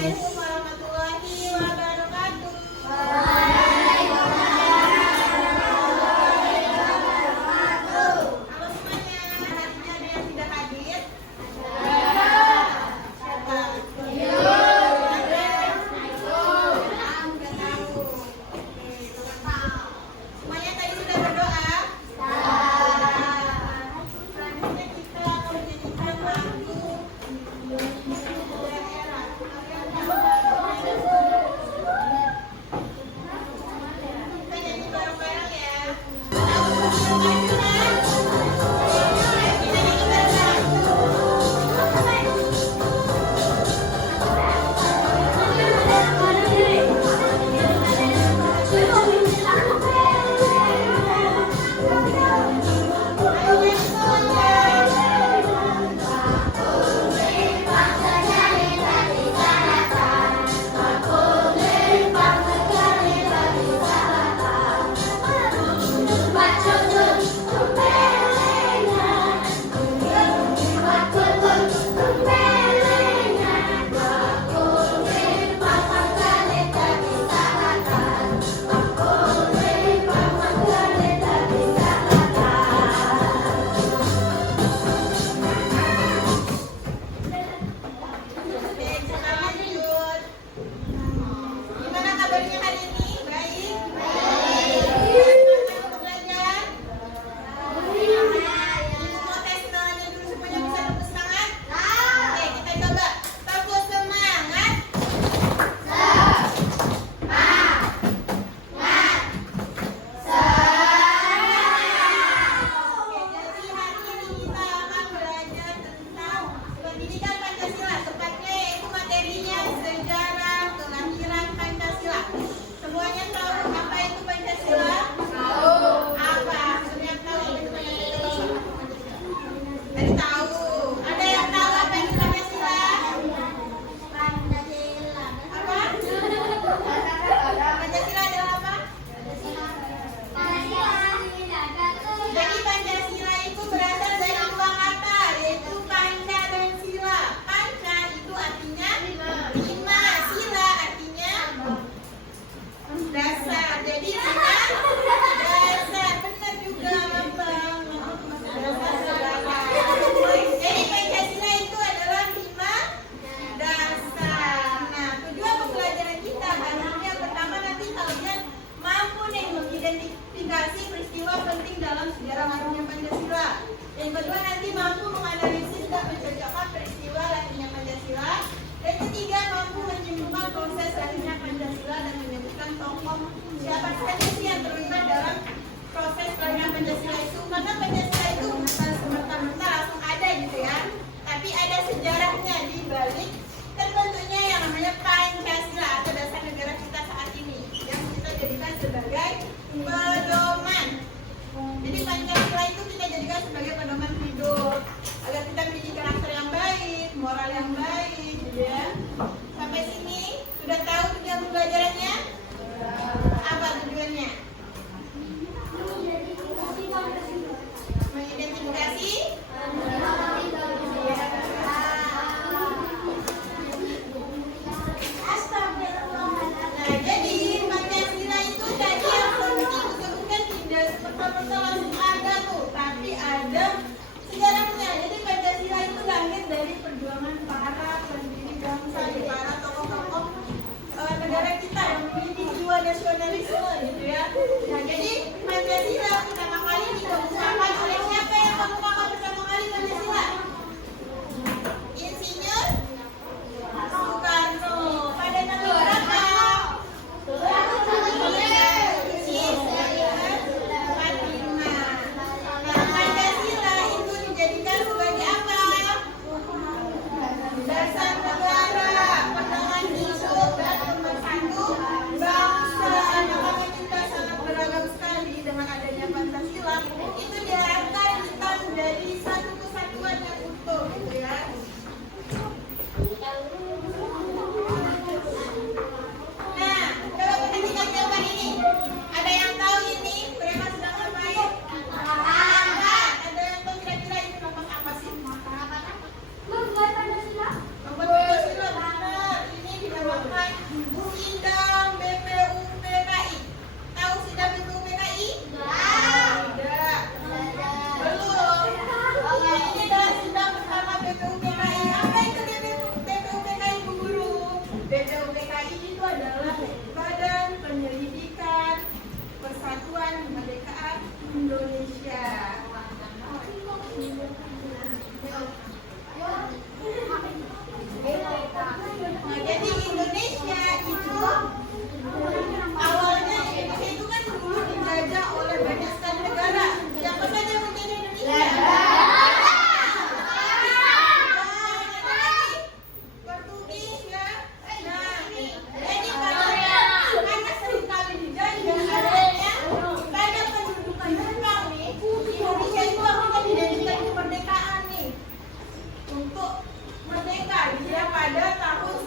Assalamualaikum warahmatullahi wabarakatuh. Halo semuanya, hari ini ada yang sudah hadir? Siapa? Semuanya tadi sudah berdoa? Selanjutnya kita akan menyanyikan lagu daerah. Kita nyanyi bareng-bareng ya. Oke, kita lanjut. Gimana kabarnya hari ini? Baik? Semangat untuk belajar? Mau tes semuanya dulu supaya bisa lebih semangat? Oke, kita coba. Fokus semangat. Oke, jadi hari ini kita akan belajar tentang pendidikan Pancasila, tepatnya yaitu materinya sejarah kelahiran Pancasila. Semuanya tahu apa itu Pancasila? Apa? Sudah tahu apa itu Pancasila? Tadi tahu. Ada yang tahu apa itu Pancasila? Apa? Pancasila adalah apa? Jadi Pancasila itu berasal dari dua kata, yaitu panca dan sila. Panca itu artinya lima, sila artinya dasar. Jadi lima dasar, benar juga Bang. Dasar segala. Jadi Pancasila itu adalah lima dasar. Nah, tujuan pembelajaran kita hari ini yang pertama nanti kalian mampu nih mengidentifikasi peristiwa penting dalam sejarah lahirnya Pancasila. Yang kedua nanti mampu menganalisis dan mencocokkan peristiwa lahirnya Pancasila. Dan ketiga mampu menyimpulkan proses lahirnya Pancasila dan menyebutkan tokoh siapa saja sih yang terlibat dalam proses lahirnya Pancasila itu. Karena Pancasila itu bukan semerta-merta langsung ada gitu ya, tapi ada sejarahnya di balik terbentuknya yang namanya Pancasila atau dasar negara kita saat ini yang kita jadikan sebagai pedoman. Jadi Pancasila itu kita jadikan sebagai pedoman hidup agar kita memiliki karakter yang baik, moral yang baik, gitu ya. Sampai sini sudah tahu tujuan pembelajarannya? Apa tujuannya? Mengidentifikasi? Nah, jadi Pancasila itu tadi yang penting disebutkan tidak serta-merta langsung ada tuh, tapi ada sejarahnya. Jadi Pancasila itu lahir dari perjuangan para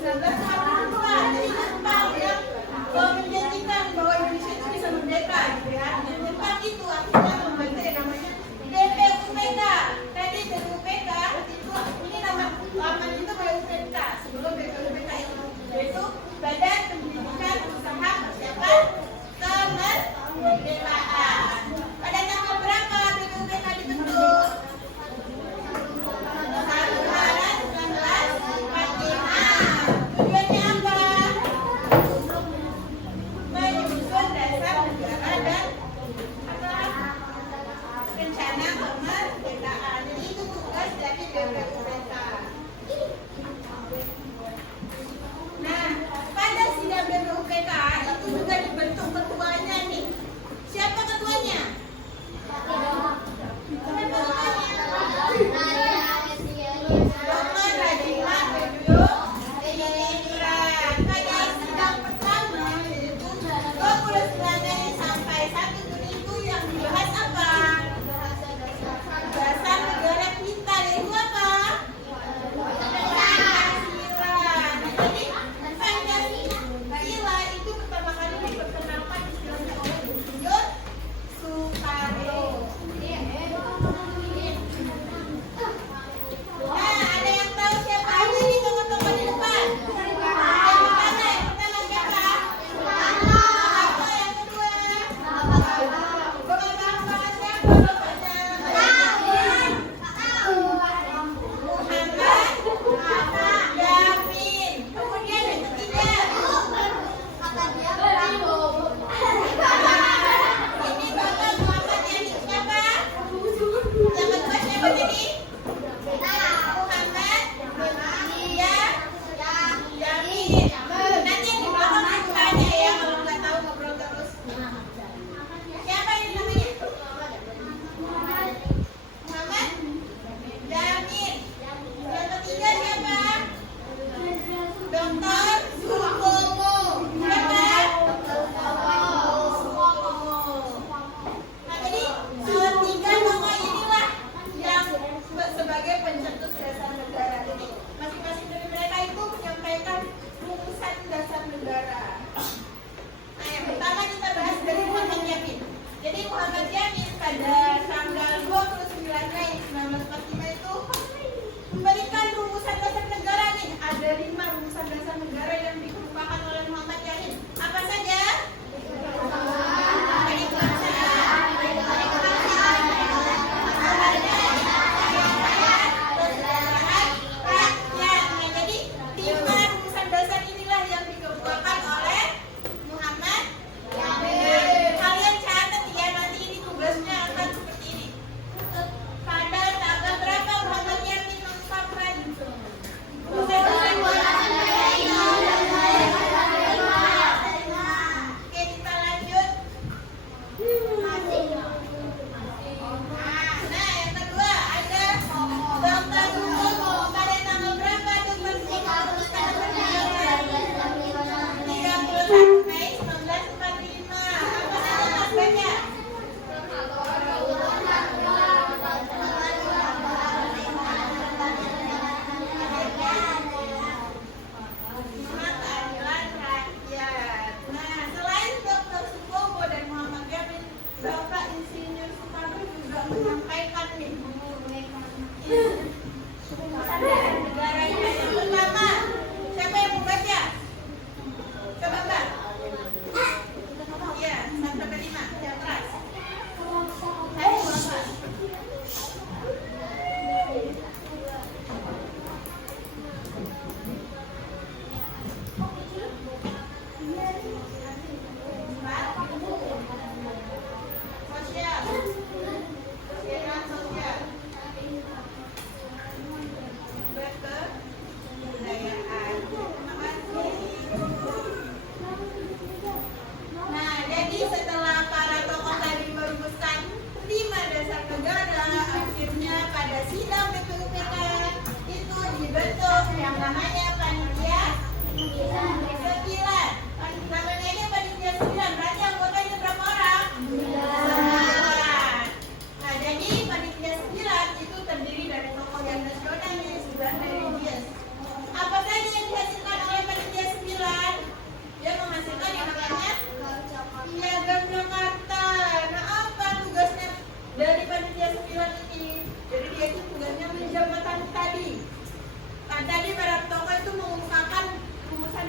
1942. Jadi Jepang yang menjanjikan bahwa Indonesia itu bisa merdeka gitu ya. Dan Jepang itu akhirnya membantu yang namanya DPUPK. Tadi DPUPK itu ini nama lama itu BUPK sebelum BPUPK itu, yaitu Badan Pendidikan Usaha Persiapan Kemerdekaan. Pada tanggal berapa BPUPK dibentuk? 1 Maret 1945.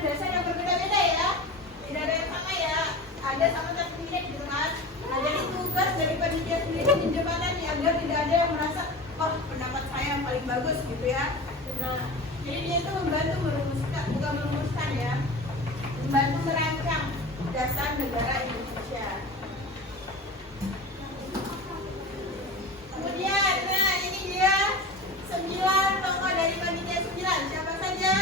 dasar yang berbeda-beda ya. Tidak ada yang sama ya. Ada sama tapi tidak gitu kan. Nah, jadi tugas dari panitia sendiri di jembatan agar tidak ada yang merasa, oh pendapat saya yang paling bagus gitu ya. Nah, jadi dia itu membantu merumuskan, bukan merumuskan ya, membantu merancang dasar negara Indonesia. Kemudian, nah ini dia 9 tokoh dari panitia 9. Siapa saja?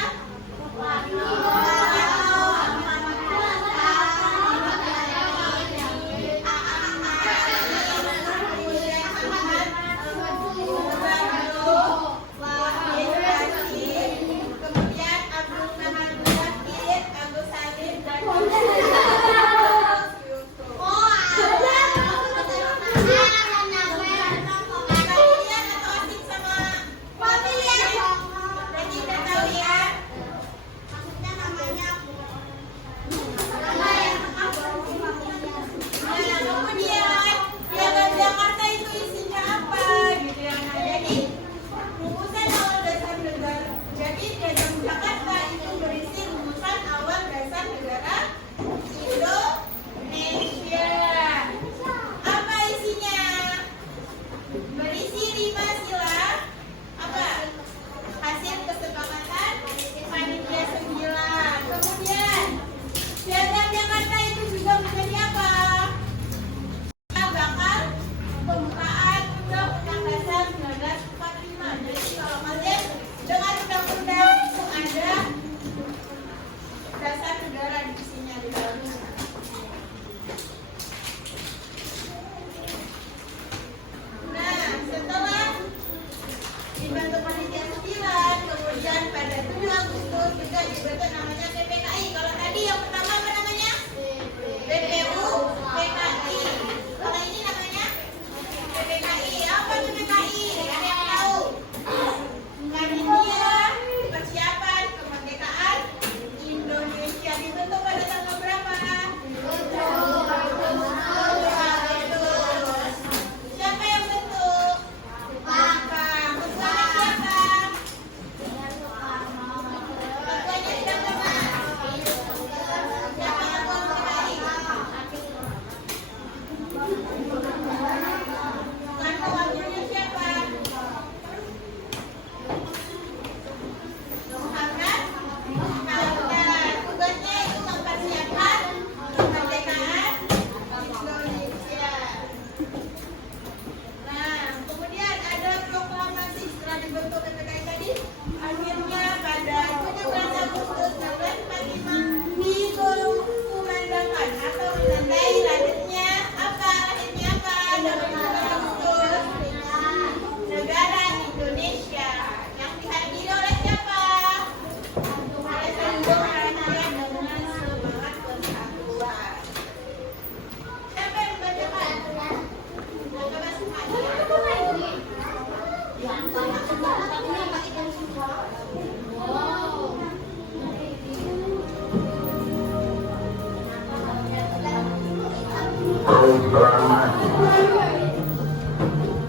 Proklamasi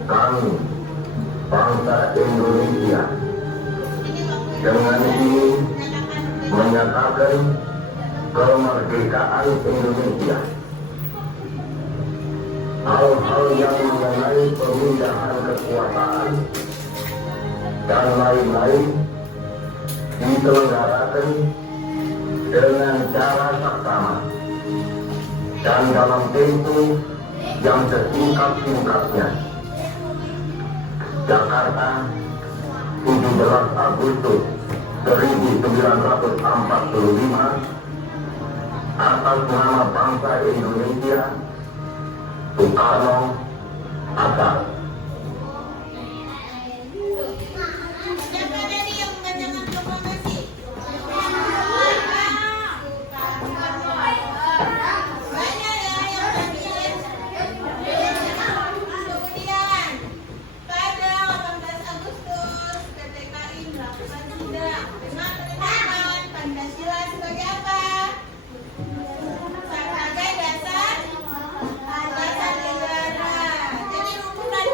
kami bangsa Indonesia dengan ini menyatakan kemerdekaan Indonesia. Hal-hal yang mengenai pemindahan kekuasaan dan lain-lain diselenggarakan dengan cara saksama dan dalam tempo yang sesingkat-singkatnya. Jakarta, 17 Agustus 1945, atas nama bangsa Indonesia, Soekarno Hatta. Siapa tadi yang membacakan proklamasi? Banyak ya yang hadir. Kemudian pada 18 Agustus PPKI melakukan sidang dengan penetapan Pancasila sebagai apa? Sebagai dasar negara. Jadi rumusan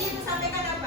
Tadi yang disampaikan